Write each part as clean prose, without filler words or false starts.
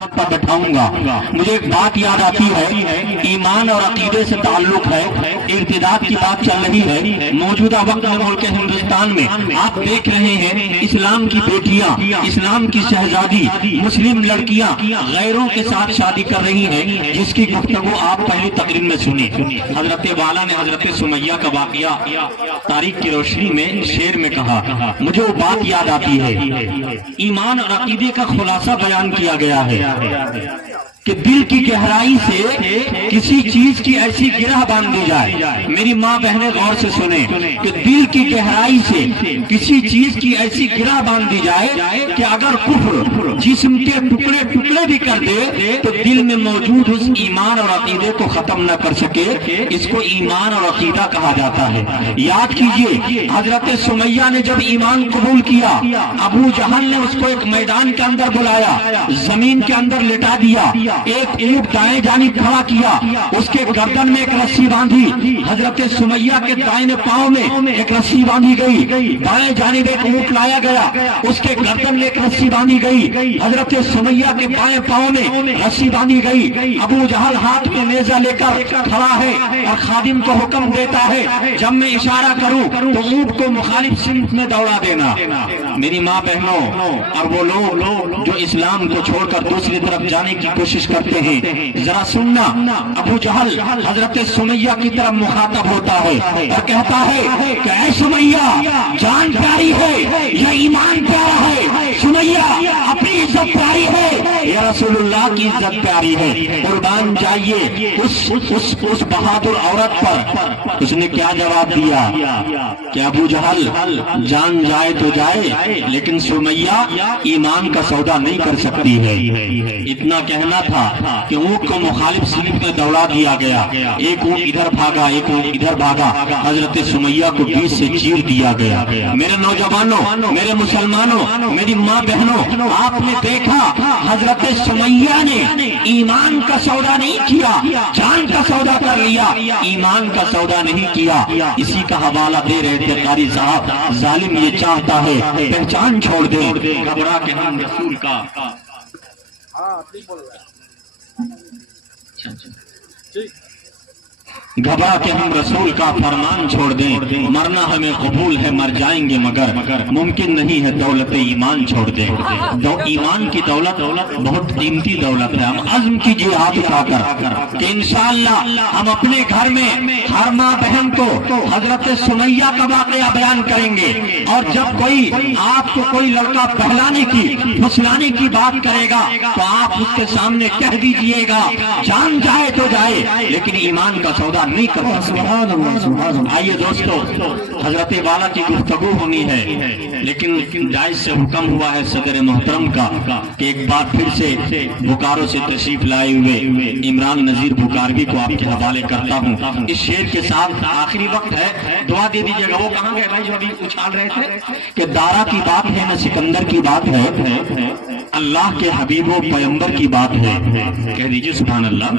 پر بٹھاؤں گا۔ مجھے ایک بات یاد آتی ہے، ایمان اور عقیدے سے تعلق ہے، ارتداد کی بات چل رہی ہے۔ موجودہ وقت میں ملک ہندوستان میں آپ دیکھ رہے ہیں اسلام کی بیٹیاں، اسلام کی شہزادی، مسلم لڑکیاں غیروں کے ساتھ شادی کر رہی ہیں، جس کی گفتگو آپ پہلی تقریر میں سنی۔ حضرت والا نے حضرت سمیہ کا واقعہ تاریخ کی روشنی میں شعر میں کہا، مجھے وہ بات یاد آتی ہے۔ ایمان اور عقیدے کا خلاصہ بیان کیا گیا ہے کہ دل کی گہرائی سے کسی چیز کی ایسی گرہ باندھ دی جائے۔ میری ماں بہنیں غور سے سنیں کہ دل کی گہرائی سے کسی چیز کی ایسی گرہ باندھ دی جائے کہ اگر کفر جسم کے ٹکڑے ٹکڑے بھی کر دے تو دل میں موجود اس ایمان اور عقیدے کو ختم نہ کر سکے، اس کو ایمان اور عقیدہ کہا جاتا ہے۔ یاد کیجئے حضرت سمیہ نے جب ایمان قبول کیا، ابو جہل نے اس کو ایک میدان کے اندر بلایا، زمین کے اندر لٹا دیا، ایک اونٹ دائیں جانب کھڑا کیا، اس کے گردن میں ایک رسی باندھی، حضرت سمیہ کے دائیں پاؤں میں ایک رسی باندھی گئی، بائیں جانب ایک اونٹ لایا گیا، اس کے گردن میں ایک رسی باندھی گئی، حضرت سمیہ کے بائیں پاؤں میں رسی باندھی گئی۔ ابو جہل ہاتھ میں نیزہ لے کر کھڑا ہے اور خادم کو حکم دیتا ہے جب میں اشارہ کروں تو اونٹ کو مخالف سمت میں دوڑا دینا۔ میری ماں بہنوں اور وہ لوگ جو اسلام کو چھوڑ کر دوسری طرف جانے کی کوشش کرتے ہیں، ذرا سننا، ابو جہل حضرت سمیہ کی طرف مخاطب ہوتا ہے اور کہتا ہے کہ اے سمیہ، جان پیاری ہے یا ایمان پیارا ہے؟ سمیہ، اپنی عزت پیاری ہے یا رسول اللہ کی عزت پیاری ہے؟ قربان جائیے اس بہادر عورت پر۔ اس نے کیا جواب دیا کہ ابو جہل، جان جائے تو جائے لیکن سمیہ ایمان کا سودا نہیں کر سکتی ہے۔ اتنا کہنا تھا کہ اونٹ کو مخالف سمت میں دوڑا دیا گیا، ایک اونٹ ادھر بھاگا، ایک اونٹ ادھر بھاگا، حضرت سمیہ کو بیچ سے چیر دیا گیا۔ میرے نوجوانوں، میرے مسلمانوں، میری ماں بہنوں، آپ نے دیکھا حضرت سمیہ نے ایمان کا سودا نہیں کیا، جان کا سودا کر لیا، ایمان کا سودا نہیں کیا۔ اسی کا حوالہ دے رہے تھے قاری صاحب، ظالم یہ چاہتا ہے پہچان چھوڑ دے، گھبرا کے ہم رسول کا گھبرا کے ہم رسول کا فرمان چھوڑ دیں، مرنا ہمیں قبول ہے مر جائیں گے مگر ممکن نہیں ہے دولت ایمان چھوڑ دیں۔ ایمان کی دولت بہت قیمتی دولت ہے۔ ہم عزم کیجئے ہاتھ اٹھا کر کہ انشاءاللہ ہم اپنے گھر میں ہر ماں بہن کو حضرت سمیہ کا واقعہ بیان کریں گے، اور جب کوئی آپ کو کوئی لڑکا بہلانے کی پھسلانے کی بات کرے گا تو آپ اس کے سامنے کہہ دیجئے گا جان جائے تو جائے لیکن ایمان کا سودا نہیں کرتا۔ سبحان اللہ۔ آئیے دوستو، حضرت والا کی گفتگو ہونی ہے لیکن جائز سے حکم ہوا ہے صدر محترم کا کہ ایک بار پھر سے بکارو سے تشریف لائے ہوئے عمران نذیر بکاروی کو آپ کے حوالے کرتا ہوں۔ اس شعر کے ساتھ آخری وقت ہے، دعا دے دیجیے گا۔ وہ کہاں گئے بھائی جو ابھی اچھال رہے تھے کہ دارا کی بات ہے نہ سکندر کی بات ہے، اللہ کے حبیب و پیغمبر کی بات ہے۔ کہہ دیجئے سبحان اللہ۔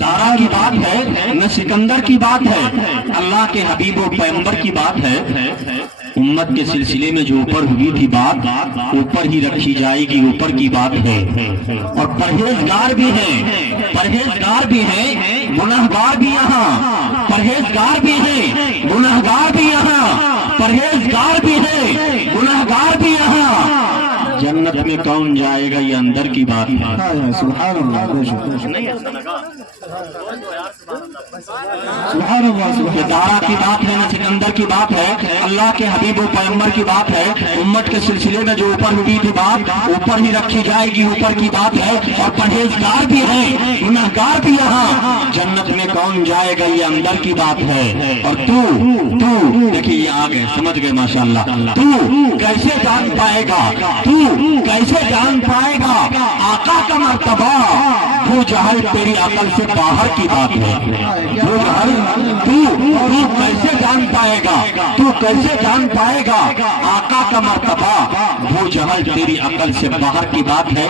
دارا کی بات ہے نہ سکندر کی بات ہے، اللہ کے حبیب و پیغمبر کی بات ہے۔ امت کے سلسلے میں جو اوپر ہوئی تھی بات اوپر ہی رکھی جائے گی، اوپر کی بات ہے۔ اور پرہیزگار بھی ہیں، پرہیزگار بھی ہیں، گناہگار بھی یہاں، پرہیزگار بھی ہیں، گناہگار بھی یہاں، پرہیزگار بھی ہیں، گناہگار بھی یہاں۔ جنت میں کون جائے گا یہ اندر کی بات ہے۔ سبحان اللہ۔ سبحان اللہ۔ یہ دارا کی بات ہے نہ سکندر کی بات ہے، اللہ کے حبیب و پیغمبر کی بات ہے۔ امت کے سلسلے میں جو اوپر ہوئی تھی بات اوپر ہی رکھی جائے گی، اوپر کی بات ہے۔ اور پرہیزگار بھی ہیں، گناہگار بھی یہاں، جنت میں کون جائے گا یہ اندر کی بات ہے۔ اور تو دیکھیے یہ آگے سمجھ گئے ماشاءاللہ، تو کیسے جان پائے گا، تو کیسے جان پائے گا آقا کا مرتبہ؟ وہ جہل تیری عقل سے باہر کی بات ہے۔ وہ جہل تو کیسے جان پائے گا، تو کیسے جان پائے گا آقا کا مرتبہ؟ وہ جہل تیری عقل سے باہر کی بات ہے۔